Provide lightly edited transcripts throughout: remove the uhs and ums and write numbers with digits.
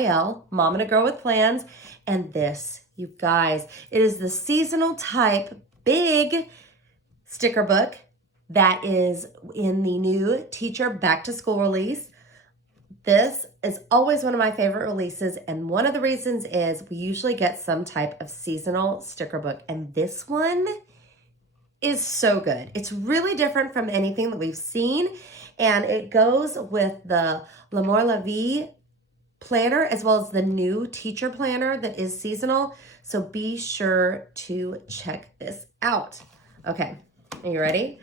Marielle, Mom and a Girl with Plans, and this, you guys, it is the seasonal type big sticker book that is in the new Teacher Back to School release. This is always one of my favorite releases, and one of the reasons is we usually get some type of seasonal sticker book, and this one is so good. It's really different from anything that we've seen, and it goes with the L'Amour La Vie planner as well as the new teacher planner that is seasonal. So be sure to check this out. Okay, are you ready?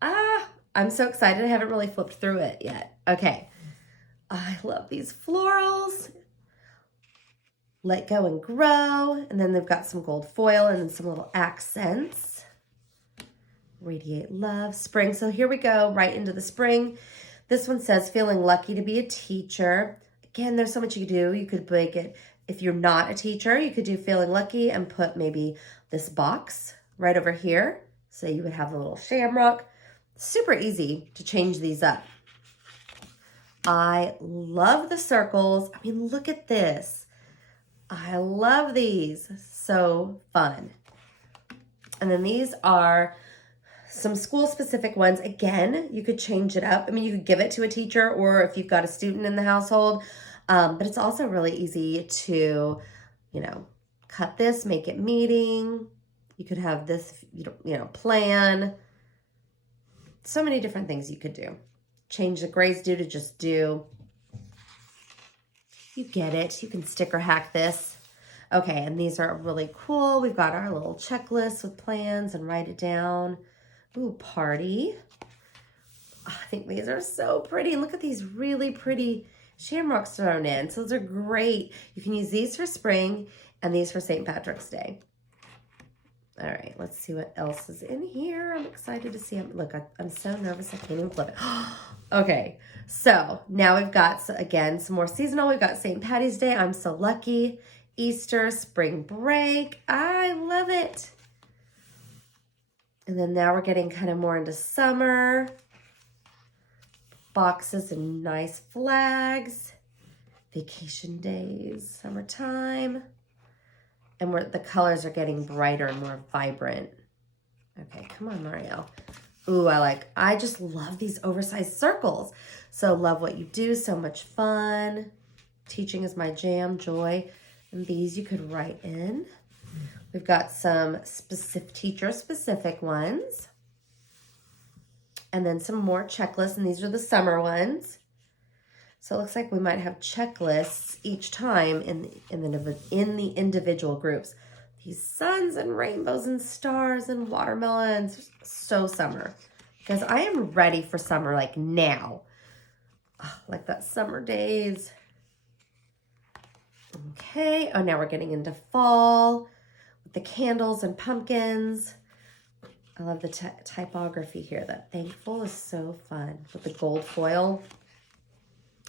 I'm so excited. I haven't really flipped through it yet. Okay, I love these florals. Let go and grow. And then they've got some gold foil and then some little accents. Radiate love, spring. So here we go, right into the spring. This one says, feeling lucky to be a teacher. Again, there's so much you could do. You could make it, if you're not a teacher, you could do feeling lucky and put maybe this box right over here. So you would have the little shamrock. Super easy to change these up. I love the circles. I mean, look at this. I love these. So fun. And then these are some school-specific ones. Again, you could change it up. I mean, you could give it to a teacher or if you've got a student in the household. But it's also really easy to, cut this, make it meeting. You could have this, plan. So many different things you could do. Change the grays do to just do. You get it. You can sticker hack this. Okay, and these are really cool. We've got our little checklist with plans and write it down. Ooh, party. I think these are so pretty. Look at these really pretty shamrocks thrown in. So those are great. You can use these for spring and these for St. Patrick's Day. All right, let's see what else is in here. I'm excited to see. Look, I'm so nervous I can't even flip it. Okay, so now we've got, again, some more seasonal. We've got St. Patty's Day. I'm so lucky. Easter, spring break. I love it. And then now we're getting kind of more into summer. Boxes and nice flags. Vacation days, summertime. And the colors are getting brighter and more vibrant. Okay, come on, Marielle. Ooh, I just love these oversized circles. So love what you do, so much fun. Teaching is my jam, joy. And these you could write in. We've got some teacher-specific ones. And then some more checklists, and these are the summer ones. So it looks like we might have checklists each time in the individual groups. These suns and rainbows and stars and watermelons, so summer. Because I am ready for summer like now. Oh, like that summer days. Okay, oh, now we're getting into fall with the candles and pumpkins. I love the typography here. That thankful is so fun with the gold foil.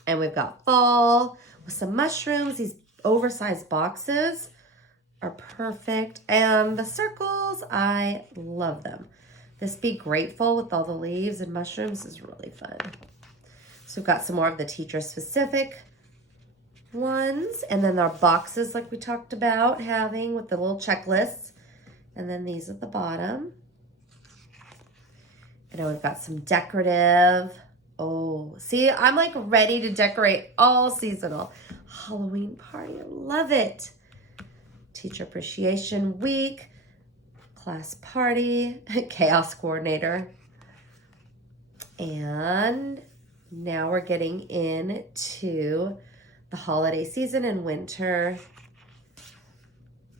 And we've got fall with some mushrooms. These oversized boxes are perfect. And the circles, I love them. This Be Grateful with all the leaves and mushrooms is really fun. So we've got some more of the teacher-specific ones. And then our boxes like we talked about having with the little checklists. And then these at the bottom. And we've got some decorative. Oh, see, I'm like ready to decorate all seasonal. Halloween party, I love it. Teacher Appreciation Week, class party, chaos coordinator. And now we're getting into the holiday season and winter.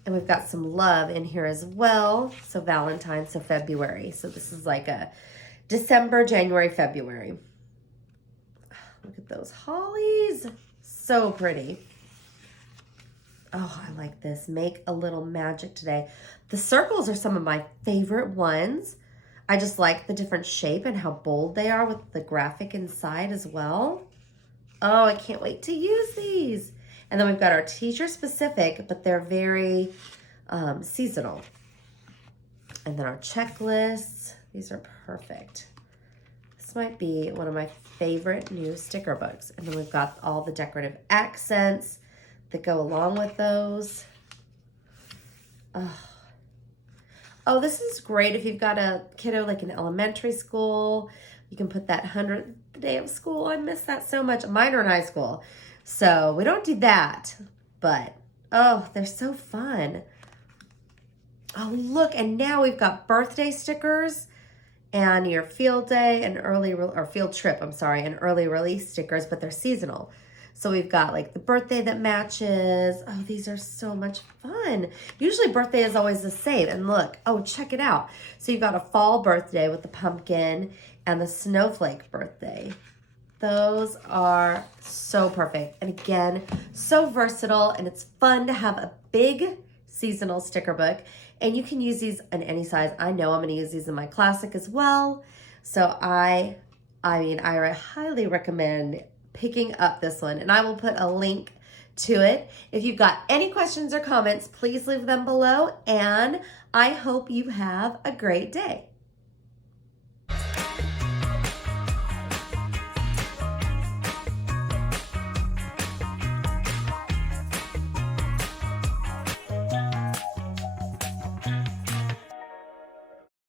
And we've got some love in here as well. So Valentine's, so February. So this is like a December, January, February. Look at those hollies. So pretty. Oh, I like this. Make a little magic today. The circles are some of my favorite ones. I just like the different shape and how bold they are with the graphic inside as well. Oh, I can't wait to use these. And then we've got our teacher specific, but they're very seasonal. And then our checklists. These are perfect. This might be one of my favorite new sticker books. And then we've got all the decorative accents. that go along with those. Oh, this is great if you've got a kiddo like in elementary school. You can put that 100th day of school. I miss that so much. Mine are in high school, so we don't do that. But, oh, they're so fun. Oh, look, and now we've got birthday stickers and your field day and field trip, and early release stickers, but they're seasonal. So we've got like the birthday that matches. Oh, these are so much fun. Usually birthday is always the same. And look, oh, check it out. So you've got a fall birthday with the pumpkin and the snowflake birthday. Those are so perfect. And again, so versatile, and it's fun to have a big seasonal sticker book. And you can use these in any size. I know I'm going to use these in my classic as well. So I highly recommend picking up this one, and I will put a link to it. If you've got any questions or comments, please leave them below, and I hope you have a great day.